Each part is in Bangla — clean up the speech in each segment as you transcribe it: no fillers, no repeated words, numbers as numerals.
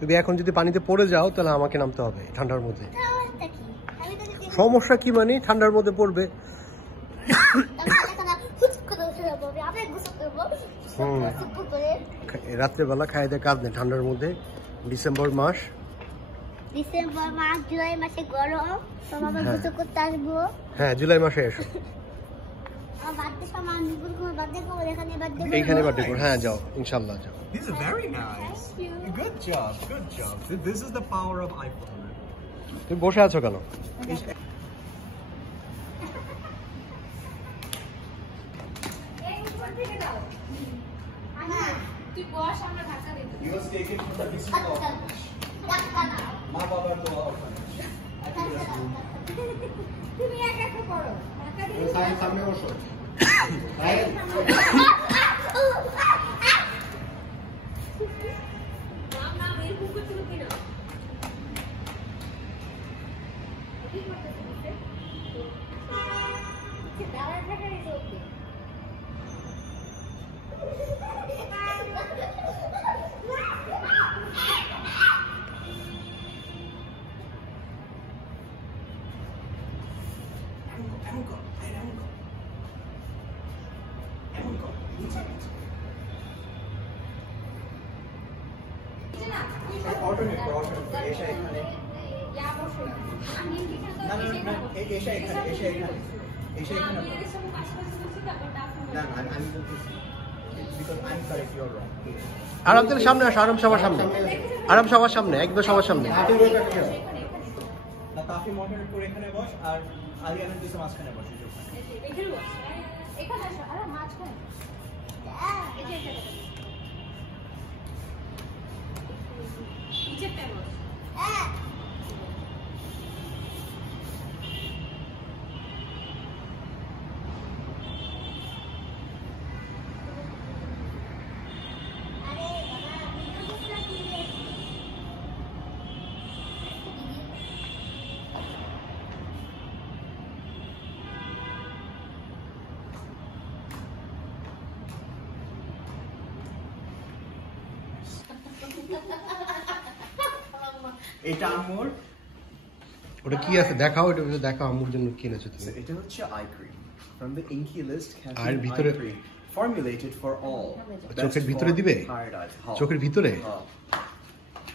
তুমি এখন যদি পানিতে পড়ে যাও তাহলে আমাকে নামতে হবে ঠান্ডার মধ্যে। সমস্যা কি মানে ঠান্ডার মধ্যে পড়বে? রাত্রেবেলা খাই দিয়ে কাজ নেই ঠান্ডার মধ্যে। ডিসেম্বর মাস, জুলাই মাসে গরম, গোসল করতে আসবো। হ্যাঁ জুলাই মাসে এসো। এইখানে বার্থডে করো। হ্যাঁ যাও ইনশাআল্লাহ যাও। This is very nice. Good job. Good job. This is the power of iPhone. তুমি বসে আছো কেন? You must take it from the business orphanage. Ma babar to orphanage. তুমি একা কি করো? সামনে বসো। আরাম থেকে সামনে আসো, আরাম সবার সামনে, আরাম সবার সামনে, একদম সবার সামনে। কাফি মডারেট করে এখানে বস আর আরিয়ানা কিছু মাঝখানে বসে। এখানে বস, এখানে আসো, আরে মাঝখানে। নিচেতে বস। এটা আম্মুর। ওটা কি আছে দেখাও, এটা দেখাও আম্মুর জন্য কি এনেছো তুমি। এটা হচ্ছে eye cream from the Inky List আর ভিতরে formulated for all। চোখের ভিতরে দিবে? চোখের ভিতরে?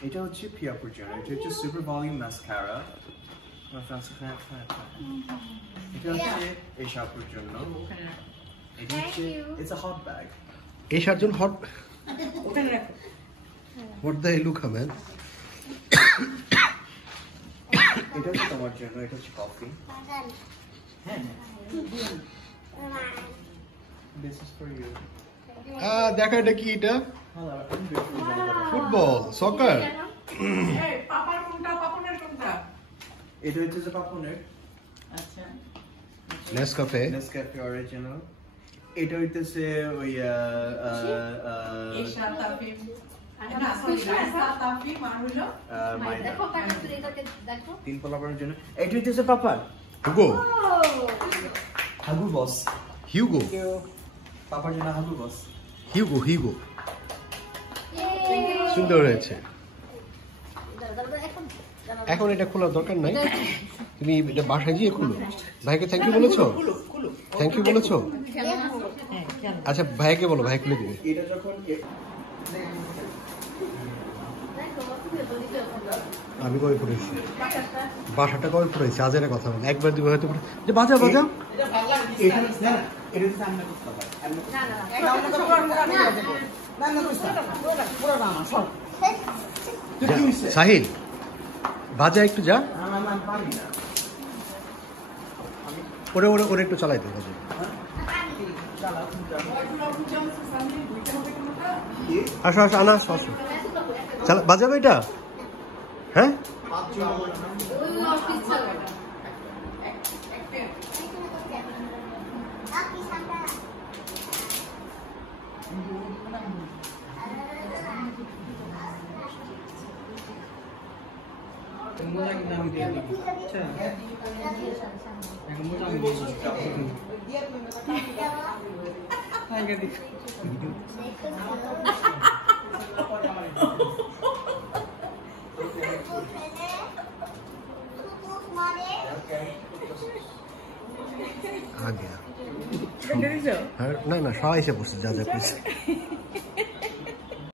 এটা হচ্ছে পিয়াপুর জন্য। এটা হচ্ছে সুপার ভলিউম মাস্কারা। এটা হচ্ছে এই শাপুর জন্য। এটা হচ্ছে it's a hot bag। এই সার্জন হট ওখানে রাখো। What the hell, look, man? এটা হচ্ছে তোমার জন্য। এটা হচ্ছে কফি। হ্যাঁ this is for you। দেখা এটা কি? এটা ফুটবল, সকার। এই পাপার কোনটা, পাপনের কোনটা? এটা হচ্ছে যে পাপনের। আচ্ছা নেসক্যাফে, নেসক্যাফে অরিজিনাল। এটা হইতেছে ওই এশা তাফিম। না সরি রাইসা তাফিম আর হলো মাইদা। দেখো কাকা তুই এটাকে দেখো। তিন পোলাপারের জন্য। এটা হইতেছে পাপার হুগো, হাগু বস। হিউগো, পাপার জন্য হাগু বস। Hugo, Hugo. সুন্দর হয়েছে। এখন এটা খোলার দরকার নাই, তুমি এটা বাসায় গিয়ে খুলো। ভাইকে থ্যাংক ইউ বলেছো? থ্যাংক ইউ বলেছো? আচ্ছা ভাইকে বলো, ভাই খুলে দিবে। এটা যখন আমি কবে পড়েছি বাসাটা, কবে পড়েছি আজের কথা বল। একবার দিবে হয়তো যে বাজা বাজা। সাহিল বাজা একটু যা, ওরে ওরে ওরে একটু চালাই দেবে। আসো আসো আনা আসো আসো, চালা বাজাবে এটা। হ্যাঁ আগে না না সবাই এসে বসে যা যা করছে